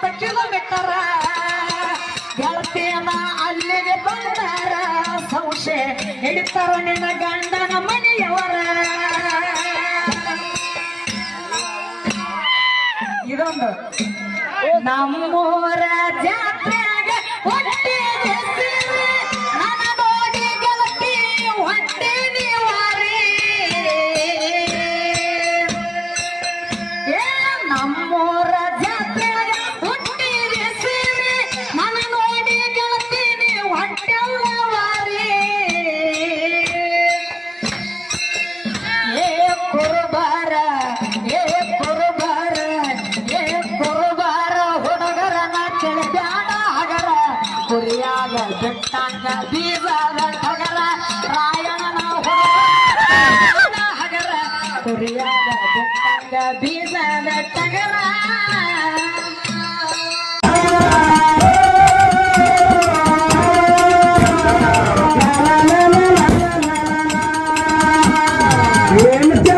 ತೊಂಬತ್ತು ಕಿಲೋಮೀಟರ ಗೆಳತಿಯನ ಅಲ್ಲಿಗೆ ಬಂದಾರ. ಸಂಶೆ ಹಿಡಿತಾರ ನಿನ್ನ ಗಂಡನ ಮನೆಯವರ. ಇದೊಂದು. ನಮ್ಮೂರ ಜಾತ್ರೆಗೆ குறியாக பெட்டாங்க தீபாவ தகர ராயணன நகர குறியாக பெட்டாங்க தீபாவ தகர Yeah.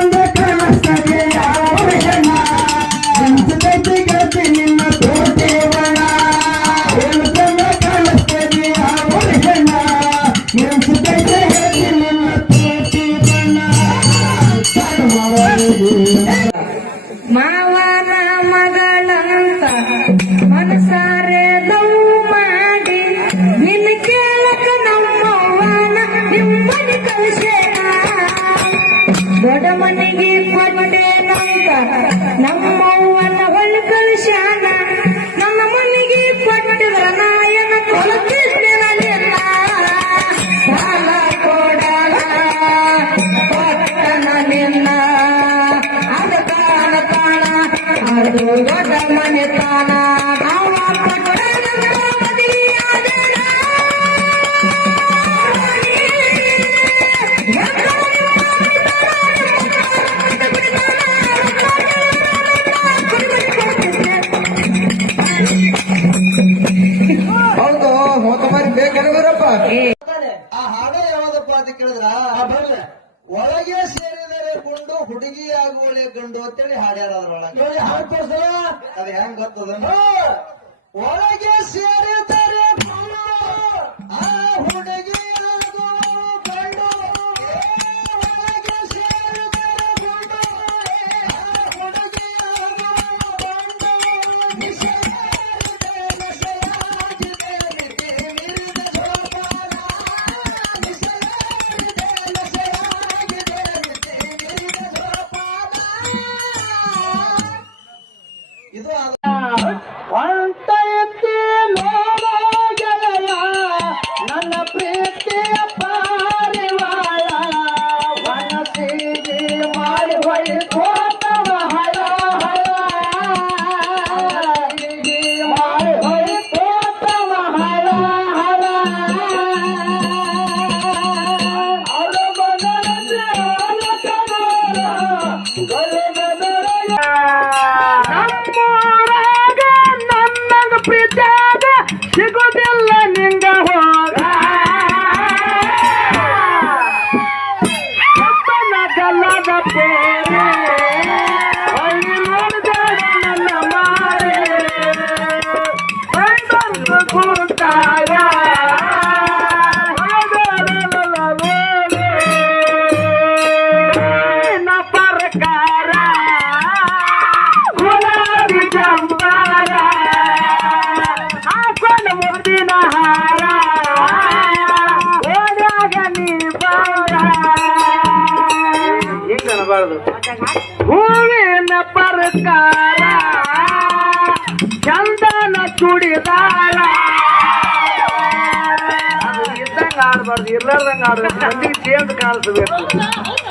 ದೊಡ್ಡ ಮನೆಗೆ ಕೊಟ್ಟೆನಂತ ನಮ್ಮವ್ವನ ಹೊಳ್ಳಿ ಕಳಿಸ್ಯಾನ ನನ್ನ ಮನೆಗೆ ಕೊಟ್ಟಿದ್ರ ನಾಯನ ಕೊಲತಿದ್ದೇನ ನಿನ್ನ ಸಾಲ ಕೊಡಲ ಕೊಟ್ಟನ ನಿನ್ನ ಅದು ತಾನ ತಾನ ಅದು ದೊಡ್ಡ ಮನೆ ತಾನ ಆ ಹಾಡ ಯಾವ್ದಪ್ಪ ಅಂತ ಕೇಳಿದ್ರ ಒಳಗೆ ಸೇರಿದರೆ ಗುಂಡು ಹುಡುಗಿ ಆಗುವಳೆ ಗಂಡು ಅಂತೇಳಿ ಹಾಡ್ಯಾರ ಅದ್ರೊಳಗೆ. ಅದ ಹೆಂಗ್ ಗೊತ್ತದ? ಒಳಗೆ ಸೇರಿದರೆ ಇದು ಊರಾಗ ನನ್ನ ಪ್ರೀತಿಯಾಗ ಸಿಗುದಿಲ್ಲ ನಿಂಗ ಹೋಗ. ಗಲ್ಲದ ಪೇರೆ ನನ್ನ பாடுது ஊரின் பருக்காரா சந்தன சுடிதாரா? இதுதான் காடு பாடுது எல்லாரும் சேர்ந்து காலத்து பேருக்கு